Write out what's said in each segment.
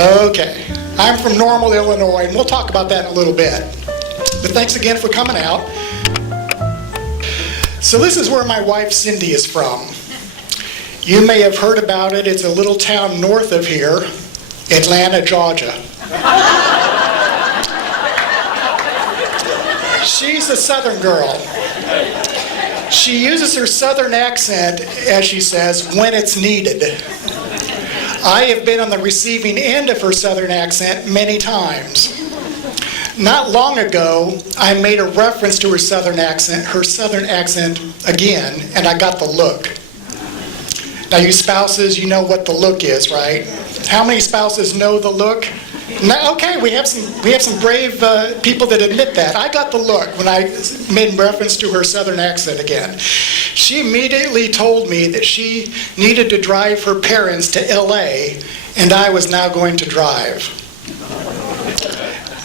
Okay, I'm from Normal, Illinois, and we'll talk about that in a little bit. But thanks again for coming out. So this is where my wife Cindy is from. You may have heard about it. It's a little town north of here, Atlanta, Georgia. She's a Southern girl. She uses her Southern accent, as she says, when it's needed. I have been on the receiving end of her Southern accent many times. Not long ago, I made a reference to her Southern accent again, and I got the look. Now, you spouses, you know what the look is, right? How many spouses know the look? No, okay, we have some brave people that admit that. I got the look when I made reference to her Southern accent again. She immediately told me that she needed to drive her parents to LA, and I was now going to drive.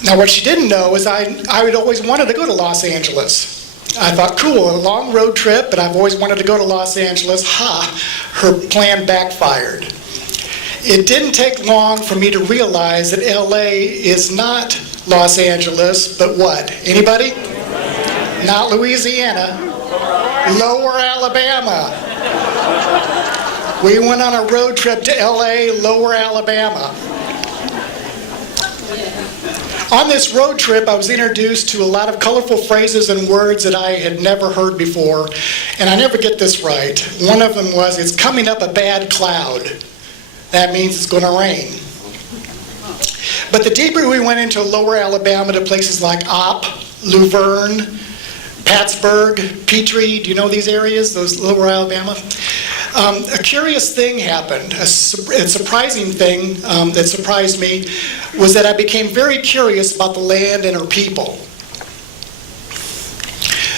Now, what she didn't know is I had always wanted to go to Los Angeles. I thought, cool, a long road trip, but I've always wanted to go to Los Angeles. Her plan backfired. It didn't take long for me to realize that LA is not Los Angeles, but what? Anybody? Not Louisiana. Lower Alabama. We went on a road trip to LA, Lower Alabama. On this road trip, I was introduced to a lot of colorful phrases and words that I had never heard before, and I never get this right. One of them was, it's coming up a bad cloud. That means it's going to rain. But the deeper we went into Lower Alabama to places like Opp, Luverne, Plattsburgh, Petrie, do you know these areas, those Lower Alabama? A curious thing happened, a surprising thing that surprised me was that I became very curious about the land and her people.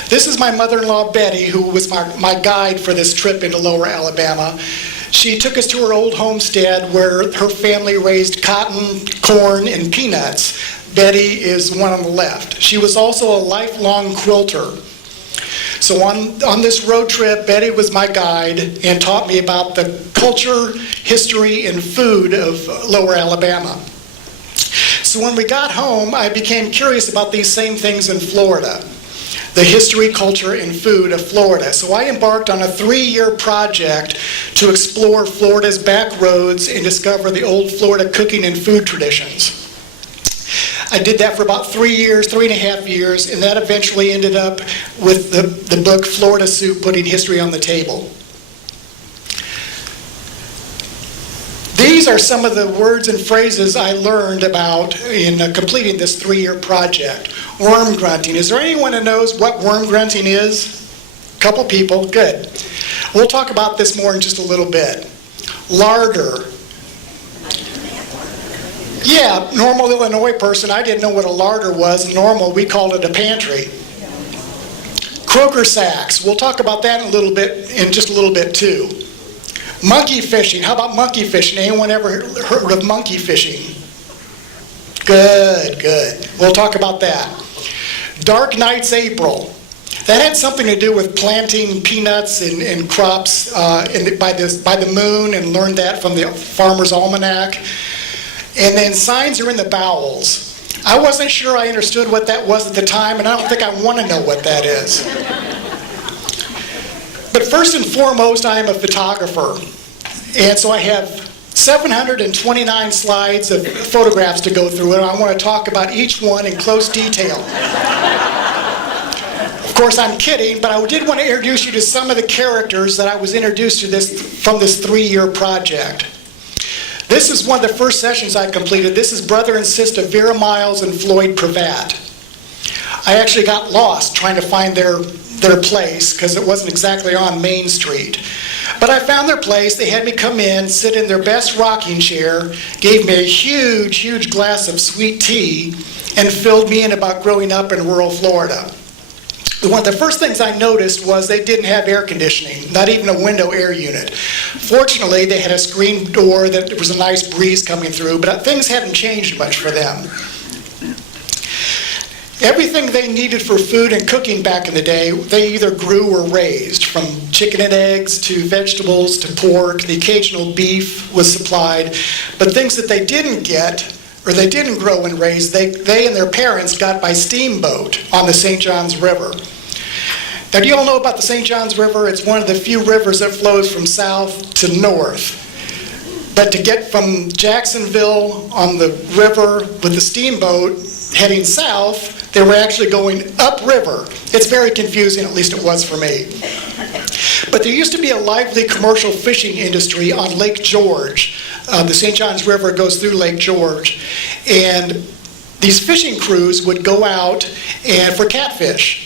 This is my mother-in-law Betty, who was my guide for this trip into Lower Alabama. She took us to her old homestead where her family raised cotton, corn, and peanuts. Betty is one on the left. She was also a lifelong quilter. So on this road trip, Betty was my guide and taught me about the culture, history, and food of Lower Alabama. So when we got home, I became curious about these same things in Florida, the history, culture, and food of Florida. So I embarked on a 3-year project to explore Florida's back roads and discover the old Florida cooking and food traditions. I did that for about 3.5 years, and that eventually ended up with the book Florida Soup, Putting History on the Table. These are some of the words and phrases I learned about in completing this 3-year project. Worm grunting. Is there anyone who knows what worm grunting is? A couple people. Good. We'll talk about this more in just a little bit. Larder. Yeah, normal Illinois person, I didn't know what a larder was. Normal, we called it a pantry. Croaker sacks. We'll talk about that in just a little bit too. Monkey fishing. How about monkey fishing? Anyone ever heard of monkey fishing? Good, good. We'll talk about that. Dark Nights April. That had something to do with planting peanuts and crops by the moon, and learned that from the Farmer's Almanac. And then signs are in the bowels. I wasn't sure I understood what that was at the time, and I don't think I want to know what that is. But first and foremost, I am a photographer. And so I have 729 slides of photographs to go through, and I want to talk about each one in close detail. Of course, I'm kidding, but I did want to introduce you to some of the characters that I was introduced to from this 3-year project. This is one of the first sessions I completed. This is brother and sister Vera Miles and Floyd Pravat. I actually got lost trying to find their place because it wasn't exactly on Main Street. But I found their place. They had me come in, sit in their best rocking chair, gave me a huge, huge glass of sweet tea, and filled me in about growing up in rural Florida. One of the first things I noticed was they didn't have air conditioning, not even a window air unit. Fortunately, they had a screen door that there was a nice breeze coming through, but things hadn't changed much for them. Everything they needed for food and cooking back in the day, they either grew or raised, from chicken and eggs to vegetables to pork. The occasional beef was supplied. But things that they didn't get, or they didn't grow and raise, they and their parents got by steamboat on the St. Johns River. Now, do you all know about the St. Johns River? It's one of the few rivers that flows from south to north. But to get from Jacksonville on the river with the steamboat heading south, they were actually going upriver. It's very confusing, at least it was for me. But there used to be a lively commercial fishing industry on Lake George. The St. Johns River goes through Lake George. And these fishing crews would go out and for catfish.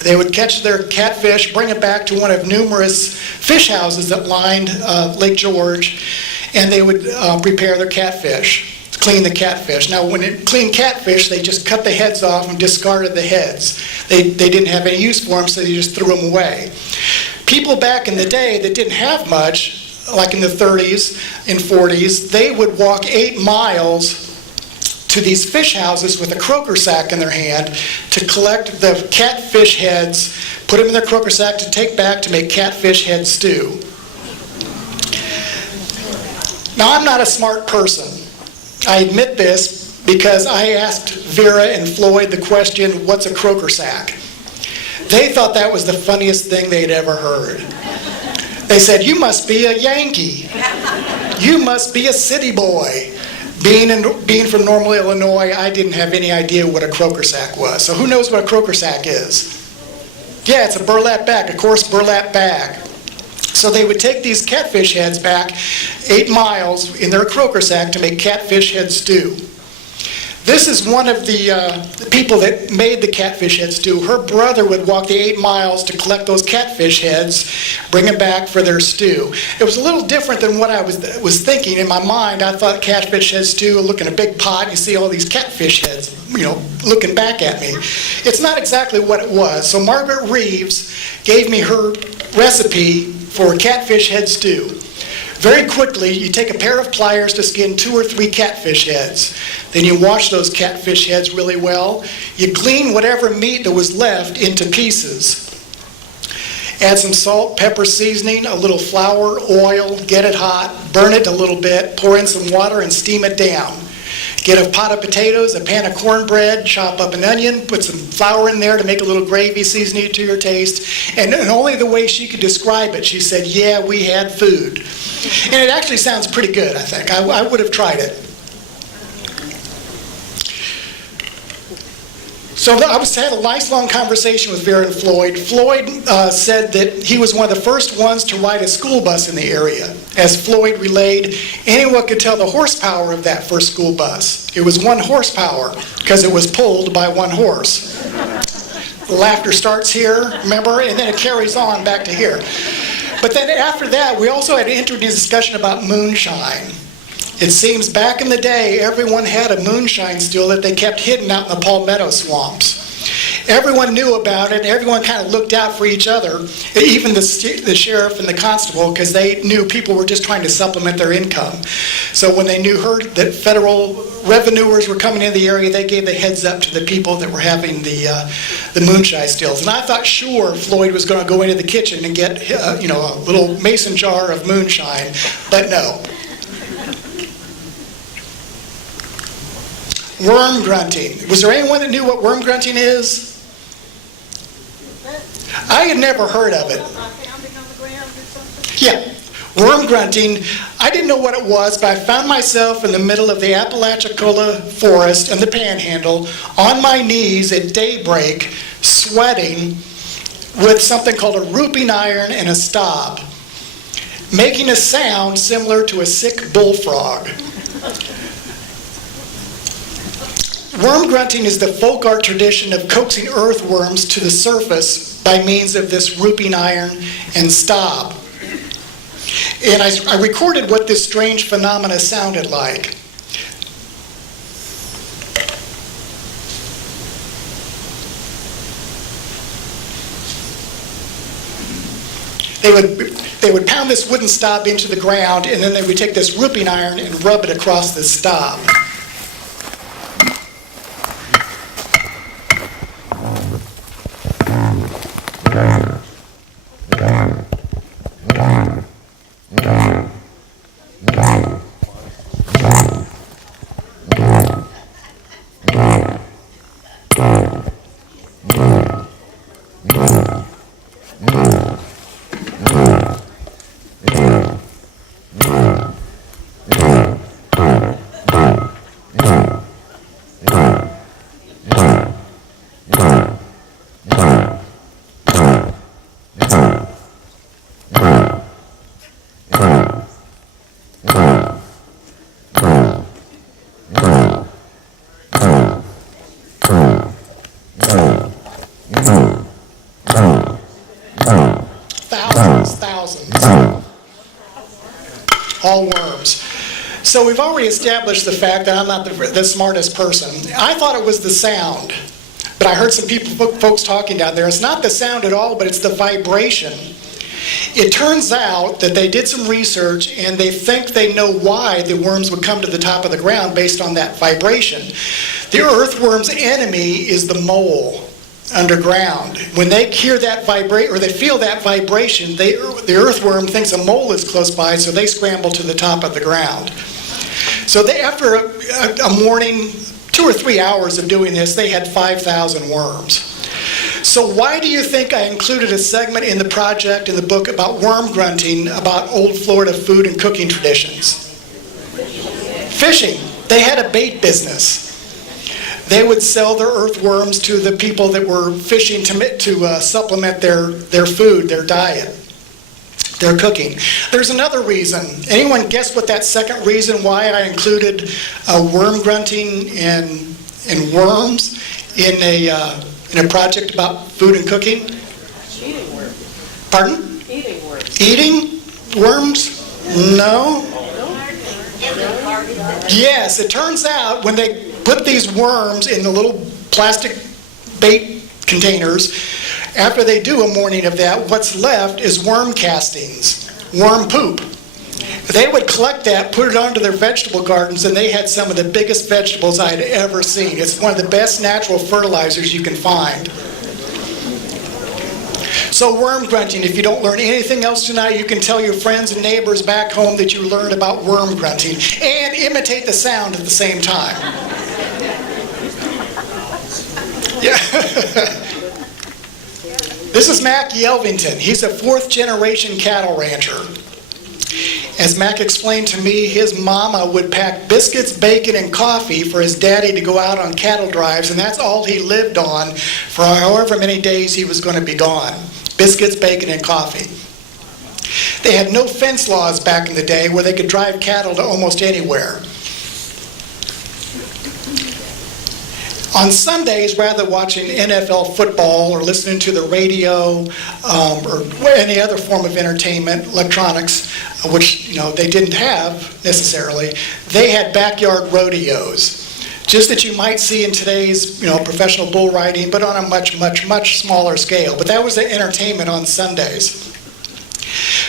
They would catch their catfish, bring it back to one of numerous fish houses that lined Lake George, and they would prepare their catfish, clean the catfish. Now, when it cleaned catfish, they just cut the heads off and discarded the heads. They didn't have any use for them, so they just threw them away. People back in the day that didn't have much, like in the 30s and 40s, they would walk 8 miles to these fish houses with a croaker sack in their hand to collect the catfish heads, put them in their croaker sack to take back to make catfish head stew. Now, I'm not a smart person. I admit this because I asked Vera and Floyd the question, what's a croaker sack? They thought that was the funniest thing they'd ever heard. They said, you must be a Yankee. You must be a city boy. Being from Normal, Illinois, I didn't have any idea what a croaker sack was. So who knows what a croaker sack is? Yeah, it's a burlap bag, a coarse burlap bag. So they would take these catfish heads back 8 miles in their croaker sack to make catfish head stew. This is one of the people that made the catfish head stew. Her brother would walk the 8 miles to collect those catfish heads, bring them back for their stew. It was a little different than what I was thinking. In my mind, I thought catfish head stew, look in a big pot, and you see all these catfish heads, looking back at me. It's not exactly what it was. So Margaret Reeves gave me her recipe for catfish head stew. Very quickly, you take a pair of pliers to skin 2 or 3 catfish heads. Then you wash those catfish heads really well. You clean whatever meat that was left into pieces. Add some salt, pepper seasoning, a little flour, oil, get it hot, burn it a little bit, pour in some water and steam it down. Get a pot of potatoes, a pan of cornbread, chop up an onion, put some flour in there to make a little gravy, season it to your taste. And only the way she could describe it, she said, yeah, we had food. And it actually sounds pretty good, I think. I would have tried it. So I had a nice long conversation with Vera and Floyd. Floyd said that he was one of the first ones to ride a school bus in the area. As Floyd relayed, anyone could tell the horsepower of that first school bus. It was 1 horsepower because it was pulled by 1 horse. The laughter starts here, remember, and then it carries on back to here. But then after that, we also had entered a discussion about moonshine. It seems back in the day, everyone had a moonshine still that they kept hidden out in the palmetto swamps. Everyone knew about it. Everyone kind of looked out for each other, even the sheriff and the constable, because they knew people were just trying to supplement their income. So when they heard that federal revenuers were coming in the area, they gave the heads up to the people that were having the moonshine stills. And I thought sure Floyd was going to go into the kitchen and get a little mason jar of moonshine, but no. Worm grunting. Was there anyone that knew what worm grunting is? I had never heard of it. Yeah, worm grunting. I didn't know what it was, but I found myself in the middle of the Apalachicola forest and the Panhandle, on my knees at daybreak, sweating, with something called a rooping iron and a stop, making a sound similar to a sick bullfrog. Worm grunting is the folk art tradition of coaxing earthworms to the surface by means of this rooping iron and stop. And I recorded what this strange phenomena sounded like. They would pound this wooden stop into the ground, and then they would take this rooping iron and rub it across the stop. thousands. All worms. So we've already established the fact that I'm not the smartest person. I thought it was the sound, but I heard some folks talking down there. It's not the sound at all, but it's the vibration. It turns out that they did some research and they think they know why the worms would come to the top of the ground based on that vibration. The earthworm's enemy is the mole underground. When they hear that vibrate or they feel that vibration, the earthworm thinks a mole is close by, so they scramble to the top of the ground. So after a morning, 2 or 3 hours of doing this, they had 5,000 worms. So why do you think I included a segment in the project, in the book, about worm grunting, about old Florida food and cooking traditions? Fishing. They had a bait business. They would sell their earthworms to the people that were fishing to supplement their food, their diet, their cooking. There's another reason. Anyone guess what that second reason why I included worm grunting and worms in a project about food and cooking? Eating worms. Pardon? Eating worms. Eating worms? No? Yes, it turns out when they put these worms in the little plastic bait containers, after they do a morning of that, what's left is worm castings, worm poop. They would collect that, put it onto their vegetable gardens, and they had some of the biggest vegetables I had ever seen. It's one of the best natural fertilizers you can find. So worm grunting, if you don't learn anything else tonight, you can tell your friends and neighbors back home that you learned about worm grunting and imitate the sound at the same time. Yeah. This is Mac Yelvington. He's a 4th generation cattle rancher. As Mac explained to me, his mama would pack biscuits, bacon, and coffee for his daddy to go out on cattle drives, and that's all he lived on for however many days he was going to be gone. Biscuits, bacon, and coffee. They had no fence laws back in the day where they could drive cattle to almost anywhere. On Sundays, rather than watching NFL football or listening to the radio or any other form of entertainment, electronics, which they didn't have necessarily, they had backyard rodeos, just that you might see in today's professional bull riding, but on a much, much, much smaller scale. But that was the entertainment on Sundays.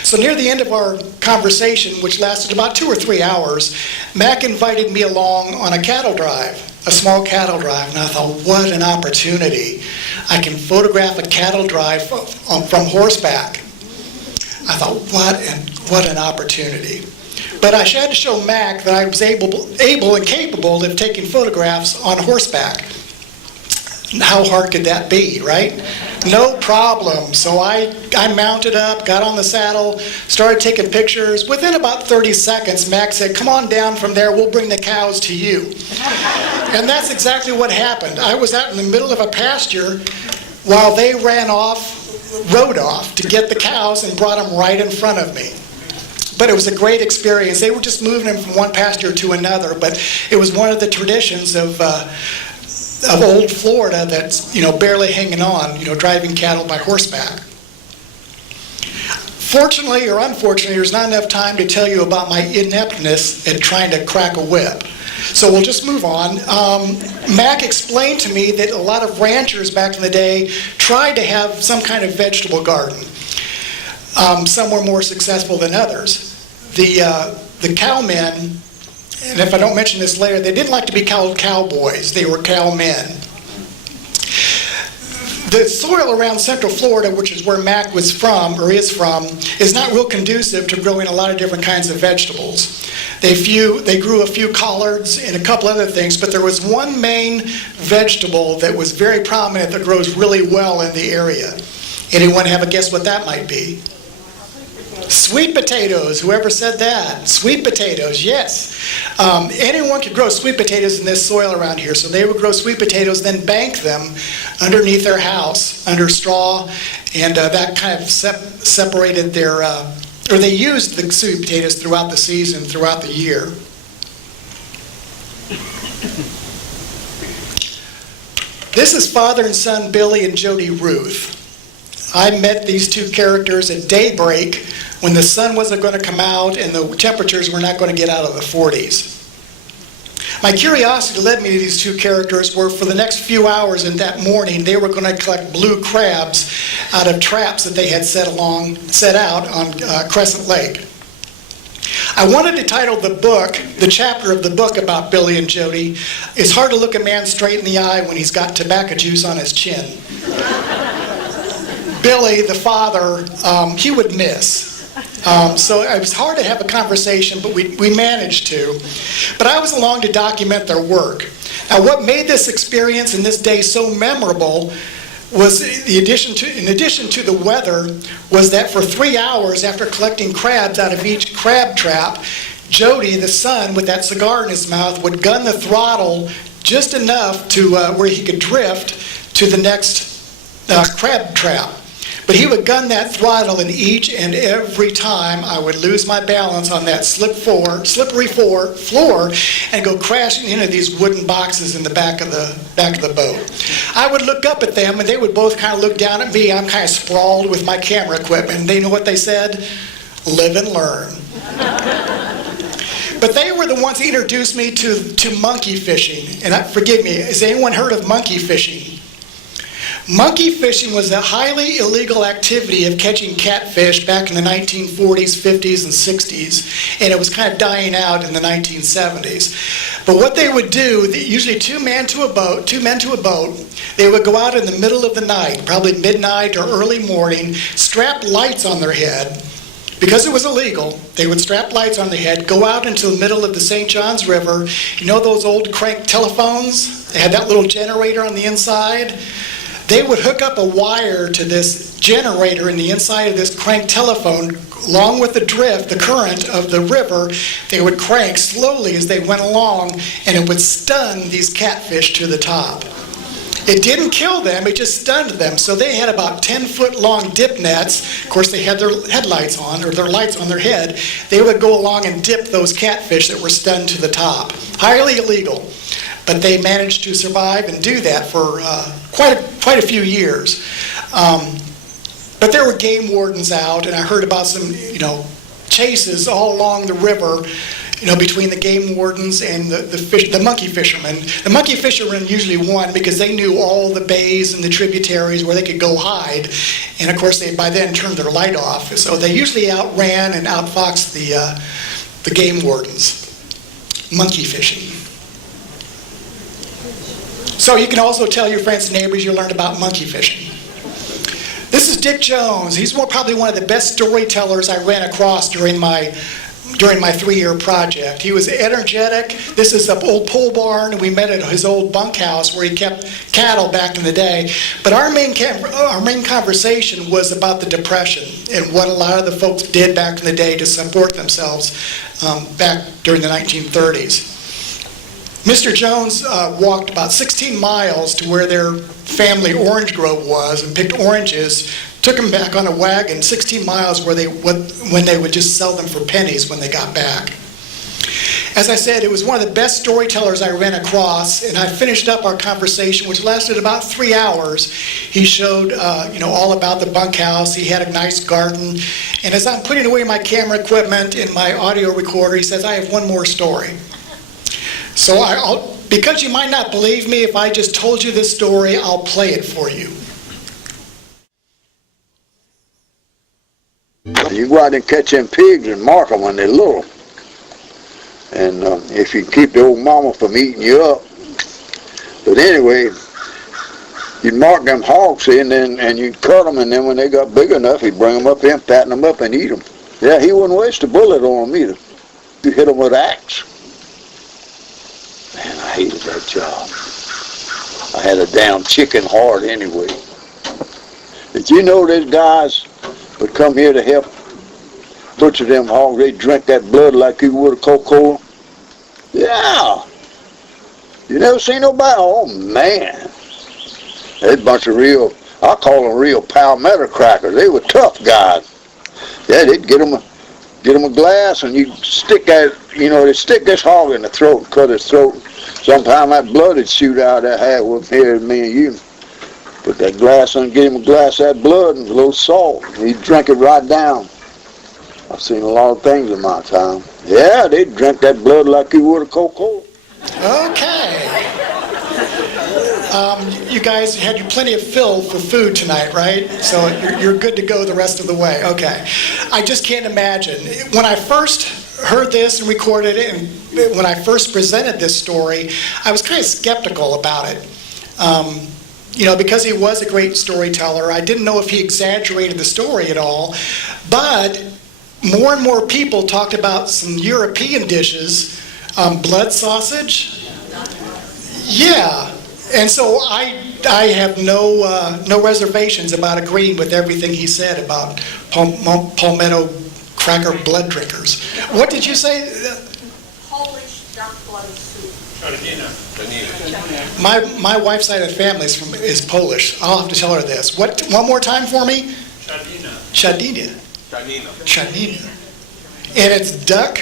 So near the end of our conversation, which lasted about 2 or 3 hours, Mac invited me along on a cattle drive, a small cattle drive, and I thought, what an opportunity. I can photograph a cattle drive from horseback. I thought, what an opportunity. But I had to show Mac that I was able and capable of taking photographs on horseback. How hard could that be, right? No problem. So I mounted up, got on the saddle, started taking pictures. Within about 30 seconds, Mac said, come on down from there, we'll bring the cows to you. And that's exactly what happened. I was out in the middle of a pasture while they rode off to get the cows and brought them right in front of me. But it was a great experience. They were just moving them from one pasture to another, but it was one of the traditions of old Florida that's barely hanging on, driving cattle by horseback. Fortunately or unfortunately, there's not enough time to tell you about my ineptness at trying to crack a whip. So we'll just move on. Mac explained to me that a lot of ranchers back in the day tried to have some kind of vegetable garden. Some were more successful than others. The cowmen, and if I don't mention this later, they didn't like to be called cowboys. They were cowmen. The soil around Central Florida, which is where Mac was from, or is from, is not real conducive to growing a lot of different kinds of vegetables. They grew a few collards and a couple other things, but there was one main vegetable that was very prominent that grows really well in the area. Anyone have a guess what that might be? Sweet potatoes. Whoever said that? Sweet potatoes, yes. Anyone could grow sweet potatoes in this soil around here. So they would grow sweet potatoes, then bank them underneath their house, under straw, and that kind of separated their, or they used the sweet potatoes throughout the season, throughout the year. This is father and son Billy and Jody Ruth. I met these two characters at daybreak when the sun wasn't going to come out and the temperatures were not going to get out of the 40s. My curiosity led me to these two characters where for the next few hours in that morning they were going to collect blue crabs out of traps that they had set out on Crescent Lake. I wanted to title the chapter of the book about Billy and Jody, "It's hard to look a man straight in the eye when he's got tobacco juice on his chin." Billy, the father, he would miss. So it was hard to have a conversation, but we managed to. But I was along to document their work. Now, what made this experience and this day so memorable was, in addition to the weather, was that for 3 hours after collecting crabs out of each crab trap, Jody, the son, with that cigar in his mouth, would gun the throttle just enough to where he could drift to the next crab trap. But he would gun that throttle, and each and every time I would lose my balance on that slippery floor and go crashing into these wooden boxes in the back of the boat. I would look up at them, and they would both kind of look down at me. I'm kind of sprawled with my camera equipment, and they know what they said? Live and learn. But they were the ones that introduced me to monkey fishing. And forgive me, has anyone heard of monkey fishing? Monkey fishing was a highly illegal activity of catching catfish back in the 1940s, 50s, and 60s, and it was kind of dying out in the 1970s. But what they would do, usually two men to a boat, they would go out in the middle of the night, probably midnight or early morning, strap lights on their head. Because it was illegal, they would strap lights on their head, go out into the middle of the St. Johns River. You know those old crank telephones? They had that little generator on the inside. They would hook up a wire to this generator in the inside of this crank telephone, along with the current of the river. They would crank slowly as they went along, and it would stun these catfish to the top. It didn't kill them, it just stunned them. So they had about 10-foot-long dip nets. Of course, they had their headlights on, or their lights on their head. They would go along and dip those catfish that were stunned to the top. Highly illegal. But they managed to survive and do that for quite a few years. But there were game wardens out, and I heard about some, chases all along the river, between the game wardens and the monkey fishermen. The monkey fishermen usually won because they knew all the bays and the tributaries where they could go hide, and of course they by then turned their light off. So they usually outran and outfoxed the game wardens. Monkey fishing. So you can also tell your friends and neighbors you learned about monkey fishing. This is Dick Jones. He's probably one of the best storytellers I ran across during my 3-year project. He was energetic. This is an old pole barn. We met at his old bunkhouse where he kept cattle back in the day. But our main conversation was about the Depression and what a lot of the folks did back in the day to support themselves back during the 1930s. Mr. Jones walked about 16 miles to where their family orange grove was and picked oranges, took them back on a wagon 16 miles when they would just sell them for pennies when they got back. As I said, it was one of the best storytellers I ran across, and I finished up our conversation, which lasted about 3 hours. He showed, all about the bunkhouse. He had a nice garden. And as I'm putting away my camera equipment and my audio recorder, he says, "I have one more story." So because you might not believe me, if I just told you this story, I'll play it for you. You go out and catch them pigs and mark them when they're little. And if you keep the old mama from eating you up. But anyway, you'd mark them hogs in and you'd cut them, and then when they got big enough, he'd bring them up in, fatten them up, and eat them. Yeah, he wouldn't waste a bullet on them either. You hit them with an axe. Man, I hated that job. I had a damn chicken heart anyway. Did you know these guys would come here to help butcher them hogs? They'd drink that blood like you would a Coca-Cola? Yeah. You never seen nobody? Oh, man. They're a bunch of real, I call them real palmetto crackers. They were tough guys. Yeah, they'd get them a glass, and you stick that, they stick this hog in the throat and cut his throat. Sometime that blood would shoot out of that hat with here, me and you. Put that glass on, get him a glass of that blood and a little salt. He drank it right down. I've seen a lot of things in my time. Yeah, they drink that blood like you would a Coca-Cola. Okay. You guys had plenty of fill for food tonight, right? So you're good to go the rest of the way. Okay. I just can't imagine. When I first heard this and recorded it, and when I first presented this story, I was kind of skeptical about it. Because he was a great storyteller, I didn't know if he exaggerated the story at all. But more and more people talked about some European dishes, blood sausage. Yeah. And so I have no reservations about agreeing with everything he said about palmetto cracker blood drinkers. What did you say? Polish duck blood soup. My wife's side of the family is Polish. I'll have to tell her this. What? One more time for me? Shadina. Shadina. And it's duck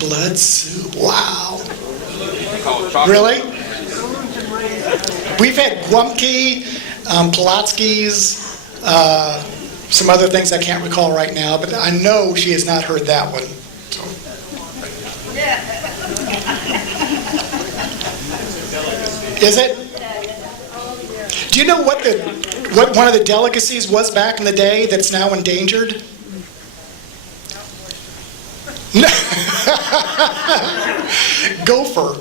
blood soup. Wow. Really? We've had Gwumke, Polotsky's, some other things I can't recall right now, but I know she has not heard that one. So. Is it? Do you know what one of the delicacies was back in the day that's now endangered? Gopher.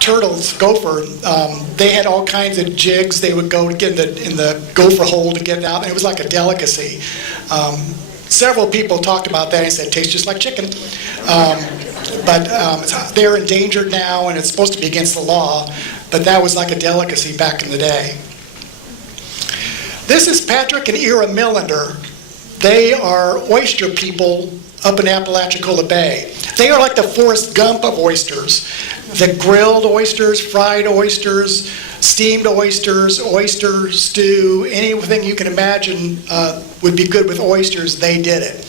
Turtles, gopher, they had all kinds of jigs. They would go to get in the gopher hole to get it out, and it was like a delicacy. Several people talked about that and said it tastes just like chicken. But they're endangered now, and it's supposed to be against the law, but that was like a delicacy back in the day. This is Patrick and Ehre Millander. They are oyster people up in Apalachicola Bay. They are like the Forrest Gump of oysters. The grilled oysters, fried oysters, steamed oysters, oyster stew, anything you can imagine would be good with oysters, they did it.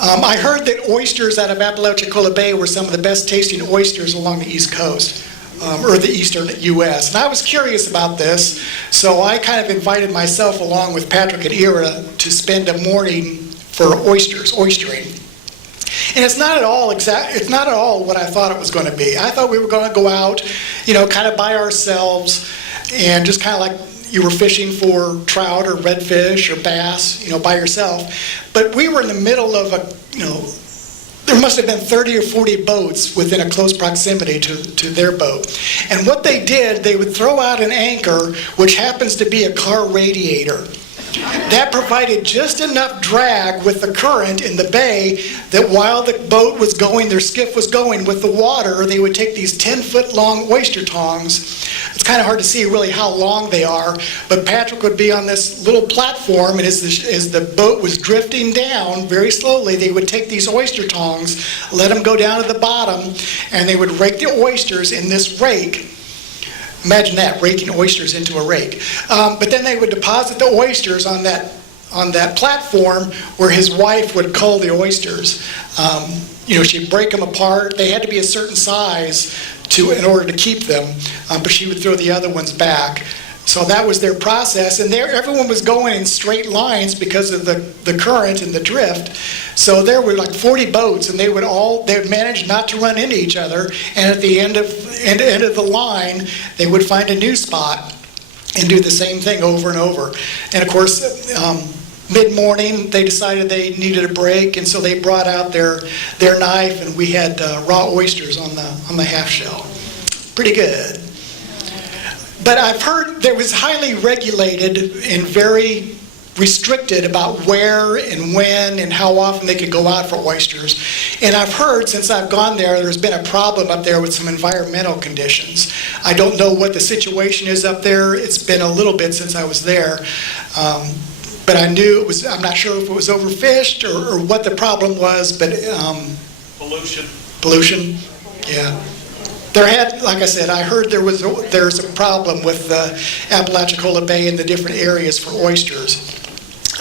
I heard that oysters out of Apalachicola Bay were some of the best tasting oysters along the East Coast, or the eastern U.S. And I was curious about this, so I kind of invited myself along with Patrick and Ehre to spend a morning for oystering. And it's not at all what I thought it was going to be. I thought we were going to go out, kind of by ourselves, and just kind of like you were fishing for trout or redfish or bass, by yourself. But we were in the middle of there must have been 30 or 40 boats within a close proximity to their boat. And what they did, they would throw out an anchor, which happens to be a car radiator. That provided just enough drag with the current in the bay that while the boat was going, their skiff was going with the water, they would take these 10-foot long oyster tongs. It's kind of hard to see really how long they are, but Patrick would be on this little platform, and as the boat was drifting down very slowly, they would take these oyster tongs, let them go down to the bottom, and they would rake the oysters in this rake. Imagine that, raking oysters into a rake. But then they would deposit the oysters on that platform where his wife would cull the oysters. She'd break them apart. They had to be a certain size in order to keep them, but she would throw the other ones back. So that was their process, and everyone was going in straight lines because of the current and the drift. So there were like 40 boats, and they would manage not to run into each other. And at the end of the line, they would find a new spot and do the same thing over and over. And of course, mid-morning, they decided they needed a break, and so they brought out their knife, and we had raw oysters on the half shell. Pretty good. But I've heard that it was highly regulated and very restricted about where and when and how often they could go out for oysters. And I've heard, since I've gone there, there's been a problem up there with some environmental conditions. I don't know what the situation is up there. It's been a little bit since I was there. But I knew it was, I'm not sure if it was overfished or what the problem was, but... Pollution? Yeah. Like I said, I heard there's a problem with Apalachicola Bay and the different areas for oysters.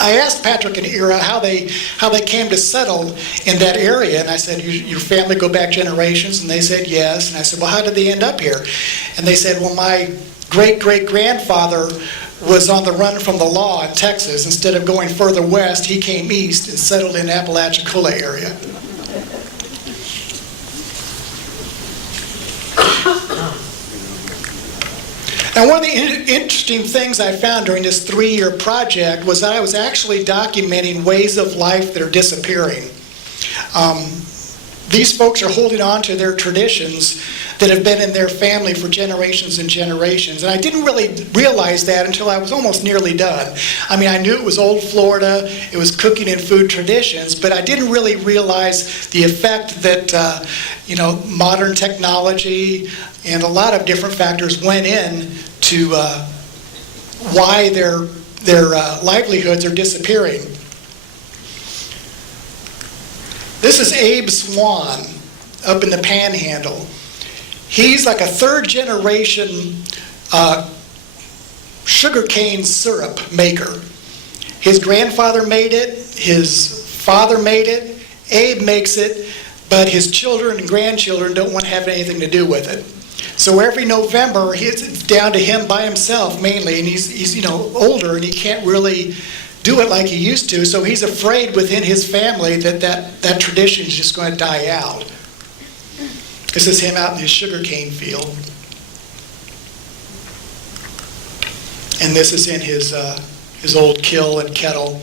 I asked Patrick and Ehre how they came to settle in that area, and I said, your family go back generations? And they said, yes. And I said, well, how did they end up here? And they said, well, my great-great-grandfather was on the run from the law in Texas. Instead of going further west, he came east and settled in Apalachicola area. Now, one of the interesting things I found during this 3-year project was that I was actually documenting ways of life that are disappearing. These folks are holding on to their traditions that have been in their family for generations and generations. And I didn't really realize that until I was almost nearly done. I mean, I knew it was old Florida, it was cooking and food traditions, but I didn't really realize the effect that, modern technology and a lot of different factors went in to why their livelihoods are disappearing. This is Abe Swan up in the Panhandle. He's like a third-generation sugarcane syrup maker. His grandfather made it, his father made it, Abe makes it, but his children and grandchildren don't want to have anything to do with it. So every November, it's down to him by himself mainly, and he's older and he can't really do it like he used to, so he's afraid within his family that tradition is just going to die out. This is him out in his sugarcane field. And this is in his old kill and kettle,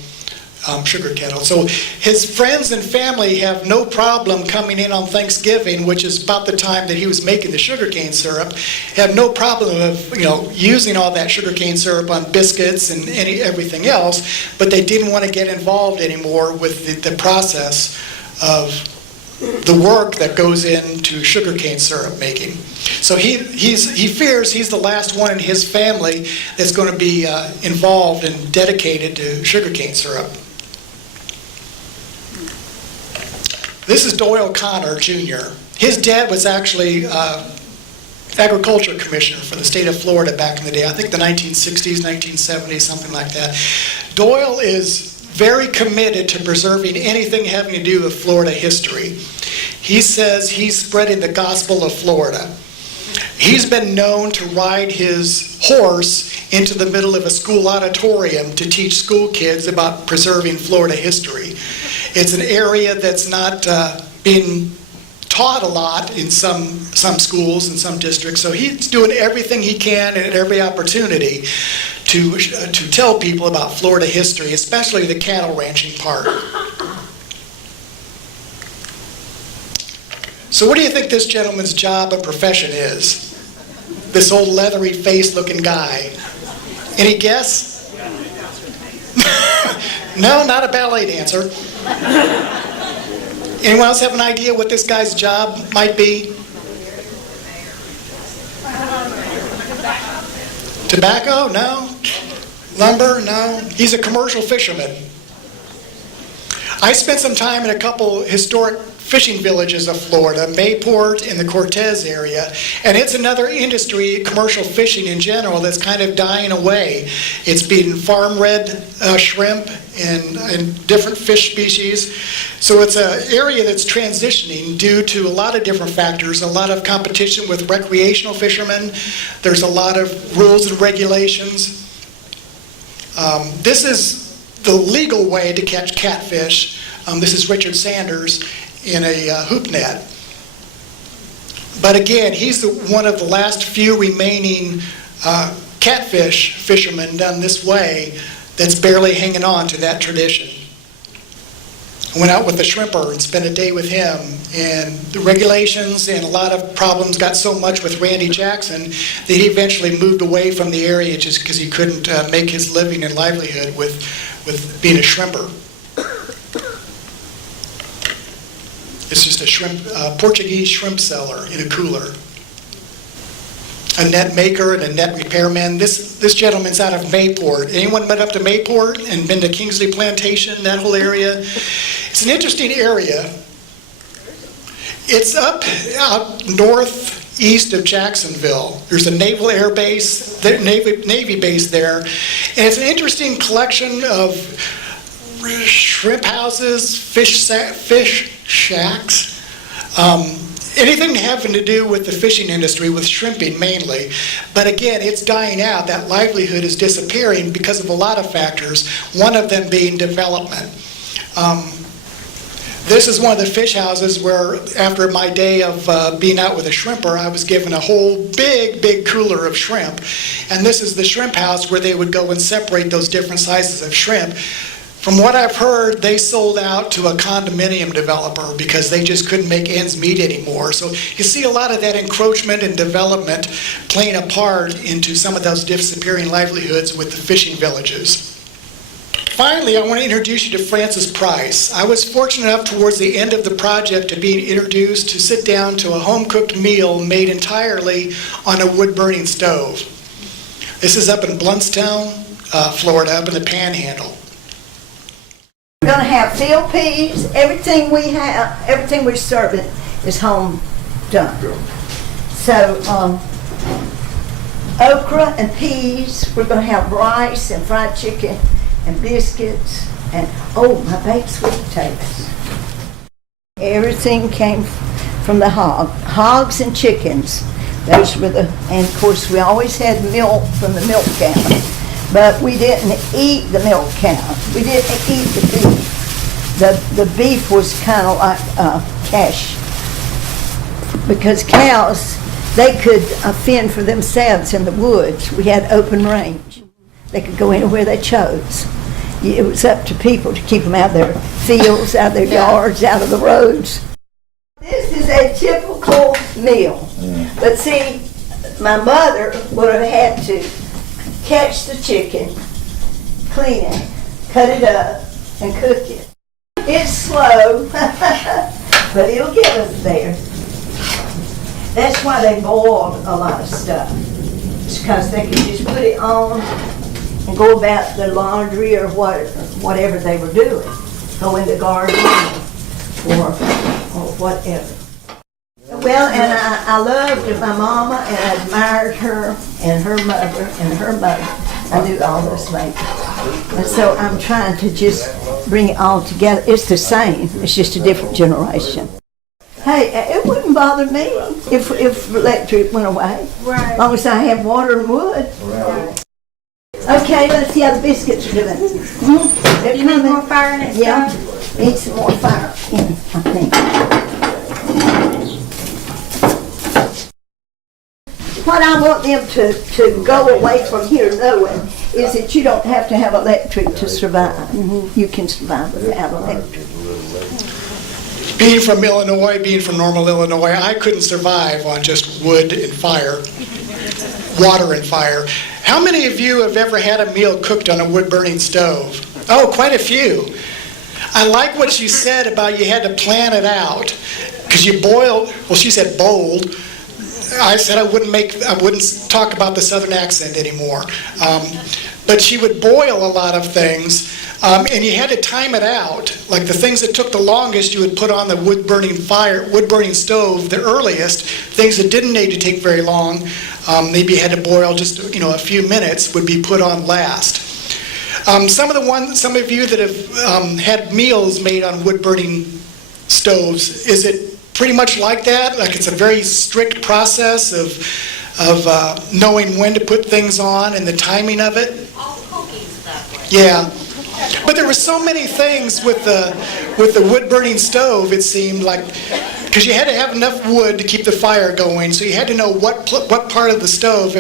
sugar kettle. So his friends and family have no problem coming in on Thanksgiving, which is about the time that he was making the sugarcane syrup, have no problem of using all that sugarcane syrup on biscuits and everything else, but they didn't want to get involved anymore with the process of the work that goes into sugarcane syrup making. So he fears he's the last one in his family that's going to be involved and dedicated to sugarcane syrup. This is Doyle Connor Jr. His dad was actually agriculture commissioner for the state of Florida back in the day. I think the 1960s, 1970s, something like that. Doyle is very committed to preserving anything having to do with Florida history. He says he's spreading the gospel of Florida. He's been known to ride his horse into the middle of a school auditorium to teach school kids about preserving Florida history. It's an area that's not being taught a lot in some schools and some districts, so he's doing everything he can at every opportunity to tell people about Florida history, especially the cattle ranching part. So what do you think this gentleman's job and profession is? This old leathery face looking guy. Any guess? No, not a ballet dancer. Anyone else have an idea what this guy's job might be? Tobacco? No. Lumber? No. He's a commercial fisherman. I spent some time in a couple historic fishing villages of Florida, Mayport and the Cortez area, and it's another industry, commercial fishing in general, that's kind of dying away. It's been farm-bred shrimp and different fish species. So it's an area that's transitioning due to a lot of different factors, a lot of competition with recreational fishermen. There's a lot of rules and regulations. This is the legal way to catch catfish. This is Richard Sanders in a hoop net. But again, he's one of the last few remaining catfish fishermen done this way that's barely hanging on to that tradition. I went out with the shrimper and spent a day with him, and the regulations and a lot of problems got so much with Randy Jackson that he eventually moved away from the area just because he couldn't make his living and livelihood with being a shrimper. It's just a Portuguese shrimp seller in a cooler. A net maker and a net repairman. This gentleman's out of Mayport. Anyone been up to Mayport and been to Kingsley Plantation, that whole area? It's an interesting area. It's up northeast of Jacksonville. There's a Naval Air Base, Navy base there, and it's an interesting collection of shrimp houses, fish shacks, anything having to do with the fishing industry, with shrimping mainly. But again, it's dying out. That livelihood is disappearing because of a lot of factors, one of them being development. This is one of the fish houses where, after my day of being out with a shrimper, I was given a whole big cooler of shrimp. And this is the shrimp house where they would go and separate those different sizes of shrimp. From what I've heard, they sold out to a condominium developer because they just couldn't make ends meet anymore. So you see a lot of that encroachment and development playing a part into some of those disappearing livelihoods with the fishing villages. Finally, I want to introduce you to Francis Price. I was fortunate enough towards the end of the project to be introduced to sit down to a home-cooked meal made entirely on a wood-burning stove. This is up in Bluntstown, Florida, up in the Panhandle. We're going to have field peas. Everything we're serving is home done. So, okra and peas. We're going to have rice and fried chicken and biscuits and, oh, my baked sweet potatoes. Everything came from the hogs and chickens. Those were and of course we always had milk from the milk cow. But we didn't eat the milk cow. We didn't eat the beef. The beef was kind of like cash. Because cows, they could fend for themselves in the woods. We had open range. They could go anywhere they chose. It was up to people to keep them out of their fields, out of their yards, out of the roads. This is a typical meal. But see, my mother would have had to catch the chicken, clean it, cut it up, and cook it. It's slow, but it'll get us there. That's why they boiled a lot of stuff. It's because they could just put it on and go about the laundry or whatever they were doing. Go in the garden or whatever. Well, and I loved my mama, and I admired her and her mother and her mother. I knew all those ladies. And so I'm trying to just bring it all together. It's the same. It's just a different generation. Hey, it wouldn't bother me if electric went away. Right. As long as I have water and wood. Right. Okay, let's see how the biscuits are doing. Mm-hmm. You need more fire in it? Yeah, need some more fire in it, I think. What I want them to go away from here knowing is that you don't have to have electric to survive. Mm-hmm. You can survive without electric. Being from Illinois, being from Normal, Illinois, I couldn't survive on just wood and fire, water and fire. How many of you have ever had a meal cooked on a wood-burning stove? Oh, quite a few. I like what she said about you had to plan it out, because you boiled, well, she said boiled. I said I wouldn't talk about the southern accent anymore. But she would boil a lot of things, and you had to time it out. Like the things that took the longest, you would put on the wood-burning stove the earliest. Things that didn't need to take very long, maybe you had to boil just a few minutes, would be put on last. Some of you that have had meals made on wood-burning stoves, is it pretty much like that? Like it's a very strict process of knowing when to put things on and the timing of it? All cooking's that way. Yeah. But there were so many things with the wood-burning stove, it seemed like, because you had to have enough wood to keep the fire going, so you had to know what part of the stove,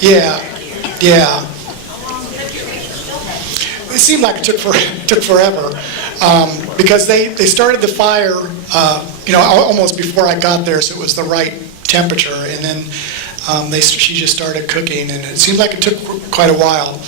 yeah. It seemed like it took forever, because they started the fire, almost before I got there, so it was the right temperature, and then she just started cooking, and it seemed like it took quite a while.